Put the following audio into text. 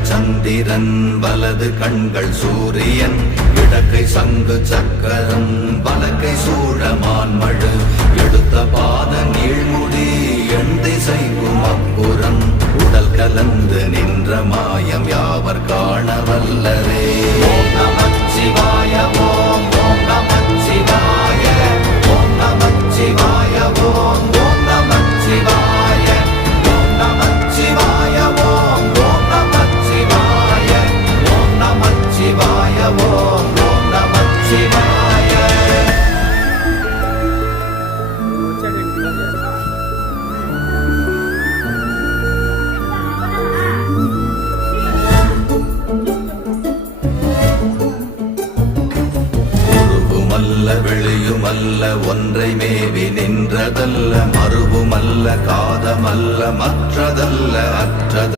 இடது சந்திரன் வலது கண்கள் சூரியன் இடக்கை சங்கு சக்கரம் வலக்கை சூழமான்மழு எடுத்த பாத நீழ்முடி எண் திசைக்கும் அப்புறம் உடல் கலந்து நின்ற மாயம் யாவர் காண வல்லரே. ஓம் நமச்சிவாய ஓம் ஓம் நமச்சிவாய ஓம் நமச்சிவாய ஓம் ஓம் நமச்சிவாய ஓம் நமச்சிவாய ஓம் ஓம் நமச்சிவாய ஓம் நமச்சிவாய ஓம் ஓம் நமச்சிவாய. வெளியுமல்ல ஒன்றை மேவி நின்றதல்ல மறுவுமல்ல காதமல்ல மற்றதல்ல அற்றது